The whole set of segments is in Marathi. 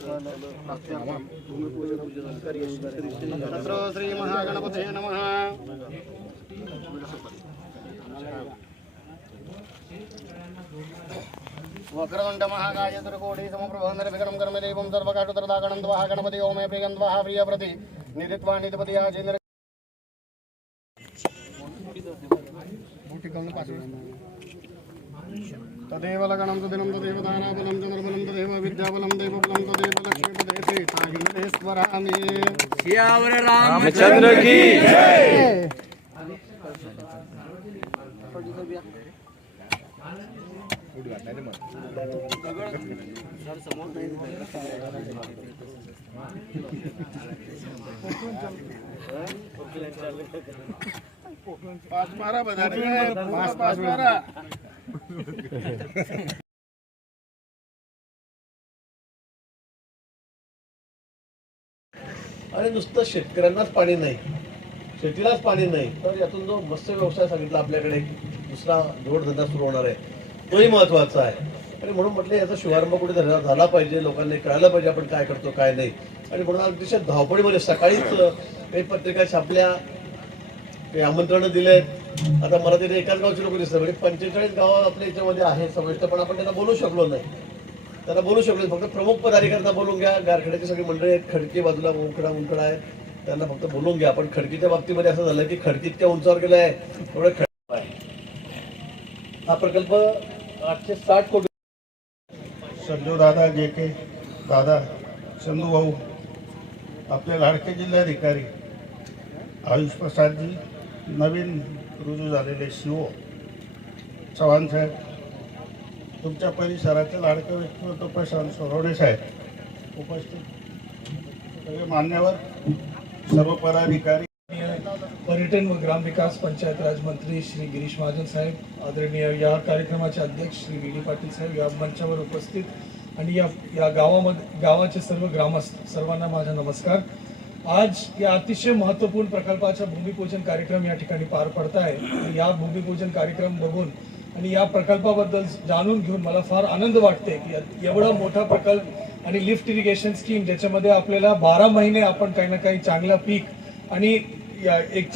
तत्र श्री महागणपते नमः वक्रतुण्ड महाकाय त्रिकोटी समप्रभं निर्विघ्नं कर्म देवं सर्वकाटुतरदागणं द्वाः गणपति ओमे प्रियं द्वाः प्रियप्रति निधित्वा निधिपति आजेन्द्र तदेव लगणं तदिनं तदेव दानाबलं विद्याबलम देवबलम तदेव लक्ष्मी प्रदेशे ताहिमलेश्वरामी सियावर रामचंद्र की जय पाँच बारह बता रहे हैं पाँच पाँच बारह आणि नुसतं शेतकऱ्यांनाच पाणी नाही. शेतीलाच पाणी नाही. तर यातून जो मत्स्य व्यवसाय सांगितला आपल्याकडे दुसरा जोडधंदा सुरू होणार आहे. तोही महत्त्वाचा आहे. आणि म्हणून म्हटलं याचा शुभारंभ कुठे झाला? झाला पाहिजे. लोकांनी कळायला पाहिजे आपण काय करतो काय नाही. आणि म्हणून अतिशय धावपळीमध्ये सकाळीच काही पत्रिका छापल्या. काही आमंत्रण दिले आता मला तिथे एकाच गावचे लोक दिसतात. म्हणजे पंचेचाळीस गावं आपल्या याच्यामध्ये आहे समाविष्ट पण आपण त्यांना बोलू शकलो नाही. त्यांना बोलू शकलो फक्त प्रमुख पदाधिकाऱ्यांना बोलून घ्या. गारखेड्याची सगळी मंडळी आहेत. खडकी बाजूला उंकडा उंकडा आहे. त्यांना फक्त बोलून घ्या. पण खडकीच्या बाबतीमध्ये असं झालं की खडकी इतक्या उंचावर आहे. एवढं खड आहे. हा प्रकल्प आठशे साठ कोटी संजू दादा जे के दादा चंदू भाऊ आपले लाडके जिल्हाधिकारी आयुष प्रसादजी नवीन रुजू झालेले शिव चव्हाण साहेब तुमच्या परिसराचे लाडकं व्यक्तिमत्व प्रशांत सोरवणे साहेब उपस्थित. सगळे मान्यवर सर्व पदाधिकारी. पर्यटन व ग्रामविकास पंचायत राज मंत्री श्री गिरीश महाजन साहेब आदरणीय या कार्यक्रमाचे अध्यक्ष श्री विनी पाटील साहेब या मंचावर उपस्थित. आणि या या गावामध्ये गावाचे सर्व ग्रामस्थ सर्वांना माझा नमस्कार. आज या अतिशय महत्त्वपूर्ण प्रकल्पाचा भूमिपूजन कार्यक्रम या ठिकाणी पार पडत आहे या भूमिपूजन कार्यक्रम बघून आणि या प्रकल्पाबद्दल जाणून घेऊन मला फार आनंद वाटते की एवढा मोठा प्रकल्प आणि लिफ्ट इरिगेशन स्कीम ज्याच्यामध्ये आपल्याला बारा महिने आपण काही ना काही चांगला पीक आणि या एक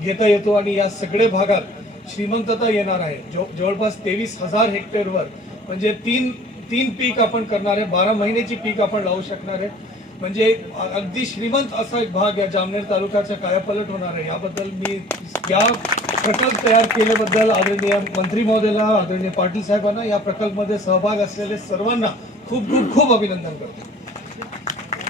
घेता येतो आणि या सगळ्या भागात श्रीमंतता येणार आहे. जवळपास तेवीस हजार हेक्टरवर म्हणजे तीन तीन पीक आपण करणार आहे. बारा महिन्याची पीक आपण लावू शकणार आहे. म्हणजे अगदी श्रीमंत असा एक भाग या जामनेर तालुक्याचा कायापलट होणार आहे. याबद्दल मी या प्रकल्प तयार केल्याबद्दल आदरणीय मंत्री महोदयाला आदरणीय पाटील साहेबांना या प्रकल्पमध्ये सहभाग असलेले सर्वांना खूप खूप खूप अभिनंदन करतो.